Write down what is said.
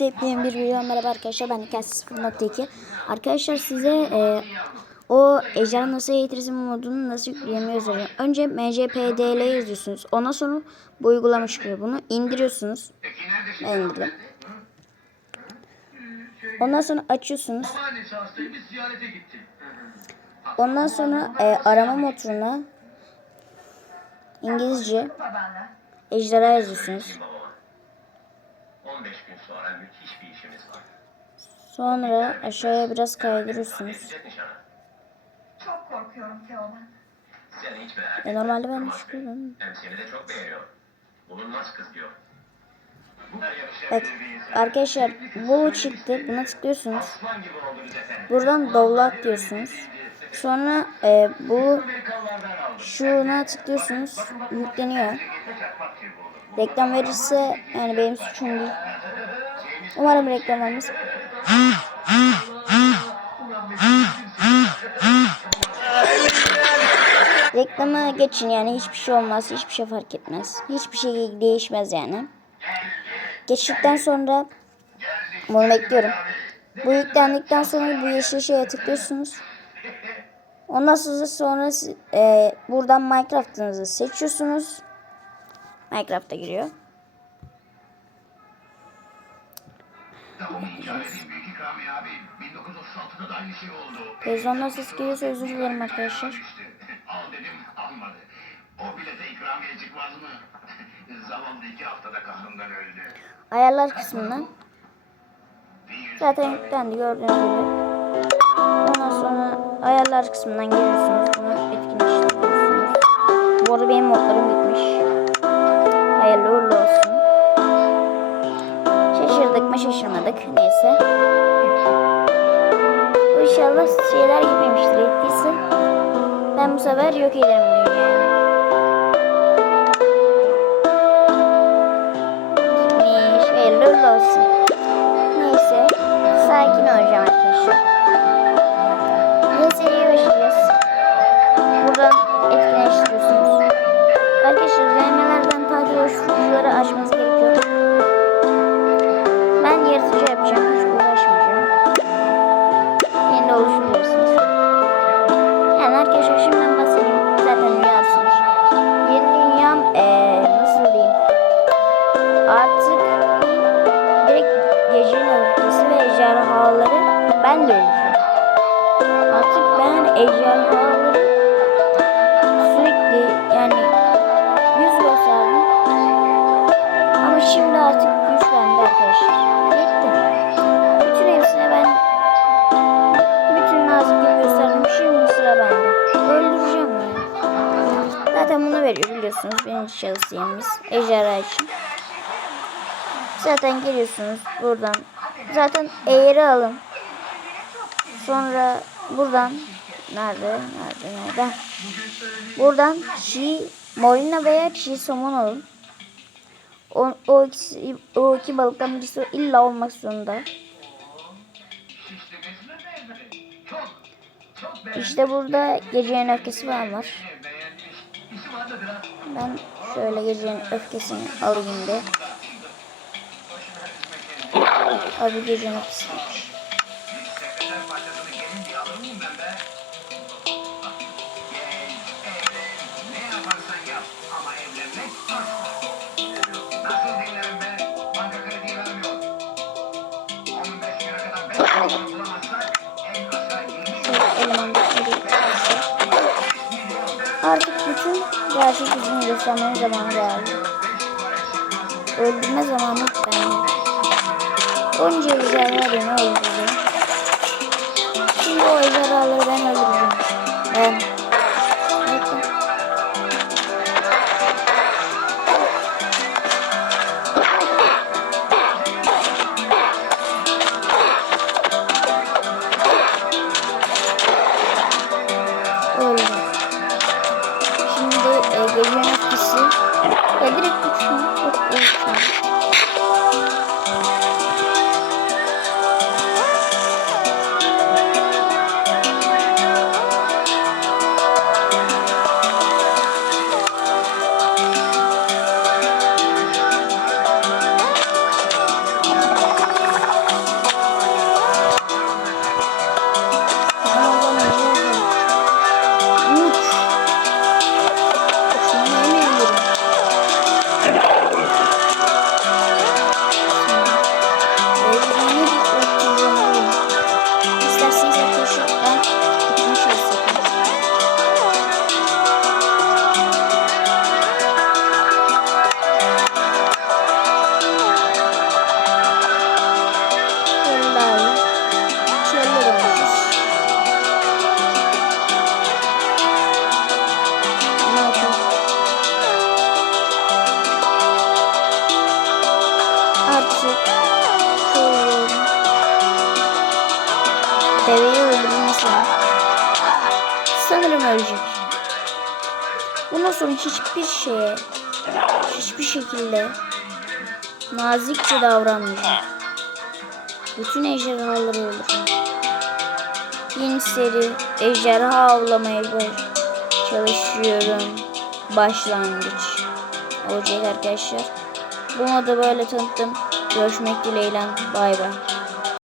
Yepyeni bir video merhaba arkadaşlar ben Hikayesi 0.2 Arkadaşlar size e, o ejderha nasıl eğitirsin modunu nasıl yükleyemeyi göstereceğim. Önce mcpdl yazıyorsunuz. Ondan sonra bu uygulama çıkıyor. Bunu indiriyorsunuz. Ben indirdim. Ondan sonra açıyorsunuz. Ondan sonra e, arama motoruna İngilizce ejderha yazıyorsunuz. 15 gün sonra müthiş bir işimiz var. Sonra aşağıya biraz nişana. Çok korkuyorum Teoman. Sen hiç merak E, etme. normalde ben çıkıyorum. Hem seni de çok beğeniyor. Bulunmaz kız diyor. Bu da Evet arkadaşlar bu çıktı. Buna tıklıyorsunuz. Buradan download diyorsunuz. Sonra e, bu şuna tıklıyorsunuz. Yükleniyor. Reklam verirse yani benim suçum değil. Umarım reklam vermez. Reklama geçin yani hiçbir şey olmaz, hiçbir şey fark etmez. Hiçbir şey değişmez yani. Geçtikten sonra bunu bekliyorum. Bu yüklendikten sonra bu yeşil şeye tıklıyorsunuz. Ondan sonra sonra e, buradan Minecraft'ınızı seçiyorsunuz. Minecraft'a giriyor. Onun hikayesi büyük ikramiye abi. 1936'da da aynı oldu. Televizyondan ses geliyorsa özür dilerim arkadaşlar. Al dedim almadı. O bilete ikramiye çıkmaz mı? Zavallı iki haftada kahrından öldü. Ayarlar kısmından zaten yüklendi gördüğünüz gibi. Ondan sonra ayarlar kısmından geliyorsunuz. Bunu etkinleştiriyorsunuz. Bu arada benim modlarım bitmiş. Hayırlı uğurlu olsun. Şaşırdık mı şaşırmadık. Neyse. İnşallah şeyler gitmemiştir. Ettiyse ben bu sefer yok ederim dünyayı. Ejderhaları ben de öleceğim. Artık ben ejderhaları sürekli yani yüz gösterdim. Ama şimdi artık güç bende arkadaşlar. Yetti. Bütün hepsine ben bütün naziklik gösterdim. Şimdi sıra bende. Öldüreceğim. Zaten bunu veriyor biliyorsunuz. Birinci şahısiyemiz. Ejderha için. Zaten geliyorsunuz buradan. Zaten eğri alın. Sonra buradan nerede nerede nerede? Buradan çiğ morina veya çiğ somon alın. O, o, ikisi, o iki balıktan birisi illa olmak zorunda. İşte burada gecenin öfkesi falan var. Ben şöyle gecenin öfkesini alayım da. Abi gecenin öfkesi. Sekreter parçasını gelin diye alır mıyım ben be? Gel, evlen, ne yaparsan yap ama evlenmek asla. Nasıl dinlerim be? Banka kredi vermiyor. 15 güne kadar 5 milyon bulamazsak en aşağı 20 Şöyle elemandaki Artık bütün gerçek yüzünü göstermenin zamanı geldi. Öldürme zamanı bende. Onca ejderha beni öldürdü. Şimdi o ejderhaları ben öldüreceğim. Ben. şey koyuyorum. Deveyi öldürmesi Sanırım ölecek. Bundan sonra hiçbir şeye hiçbir şekilde nazikçe davranmayacağım. Bütün ejderhaları öldüreceğim. Yeni seri ejderha avlamaya çalışıyorum. Başlangıç olacak arkadaşlar. Bunu da böyle tanıttım. Görüşmek dileğiyle. Bay bay.